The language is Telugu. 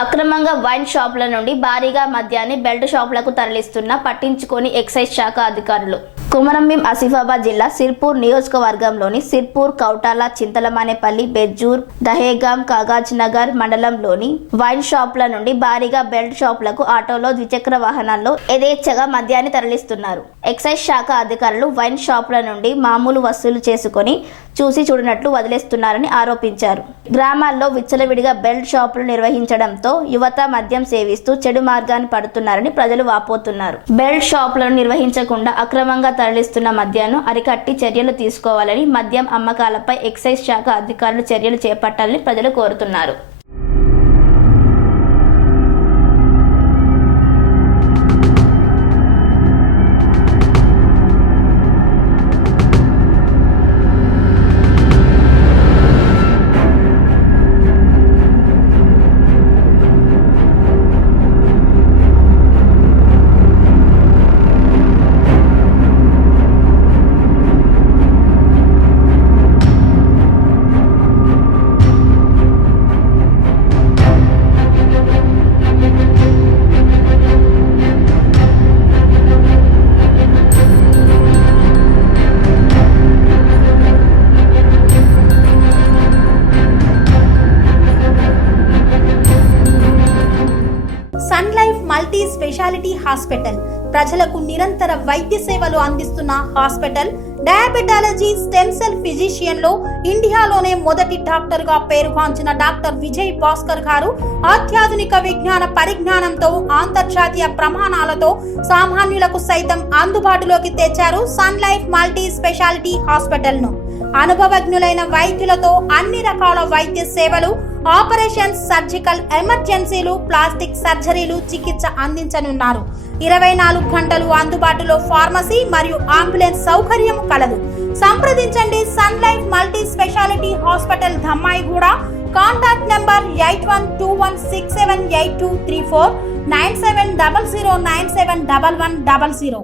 అక్రమంగా వైన్ షాపుల నుండి భారీగా మద్యాన్ని బెల్ట్ షాపులకు తరలిస్తున్న పట్టించుకొని ఎక్సైజ్ శాఖ అధికారులు. కొమరంభీం ఆసిఫాబాద్ జిల్లా సిర్పూర్ నియోజకవర్గంలోని సిర్పూర్, కౌటాల, చింతలమానేపల్లి, బెజ్జూర్, దహేగాం, కాగజ్ నగర్ మండలంలోని వైన్ షాపుల నుండి భారీగా బెల్ట్ షాపులకు ఆటోలో, ద్విచక్ర వాహనాల్లో యథేచ్ఛగా మద్యాన్ని తరలిస్తున్నారు. ఎక్సైజ్ శాఖ అధికారులు వైన్ షాపుల నుండి మామూలు వసూలు చేసుకుని చూసి చూడనట్లు వదిలేస్తున్నారని ఆరోపించారు. గ్రామాల్లో విచ్చలవిడిగా బెల్ట్ షాపులు నిర్వహించడంతో యువత మద్యం సేవిస్తూ చెడు మార్గాన్ని పడుతున్నారని ప్రజలు వాపోతున్నారు. బెల్ట్ షాపులను నిర్వహించకుండా అక్రమంగా తరలిస్తున్న మద్యాన్ని అరికట్టి చర్యలు తీసుకోవాలని, మద్యం అమ్మకాలపై ఎక్సైజ్ శాఖ అధికారులు చర్యలు చేపట్టాలని ప్రజలు కోరుతున్నారు. Sun life multi speciality hospital ప్రజలకు నిరంతర వైద్య సేవలు అందిస్తున్న hospital. Diabetology, stem cell physician లో ఇండియాలోనే మొదటి డాక్టర్ గా పేరుగాంచిన డాక్టర్ విజయ్ భాస్కర్ గారు అత్యాధునిక విజ్ఞాన పరిజ్ఞానంతో అంతర్జాతీయ ప్రమాణాలతో సామాన్యులకు సైతం అందుబాటులోకి తెచ్చారు sun life multi speciality hospital ను. అనుభవజ్ఞులైన వైద్యులతో అన్ని రకాల వైద్య సేవలు, ఆపరేషన్స్, సర్జికల్ ఎమర్జెన్సీలు, ప్లాస్టిక్ సర్జరీలు, చికిత్స అందించనున్నారు. 24 గంటలు అందుబాటులో ఫార్మసీ మరియు అంబులెన్స్ సౌకర్యం కలదు. సంప్రదించండి sun life multi speciality hospital, Dhammaiguda. Contact number 8121678234, 9700971100.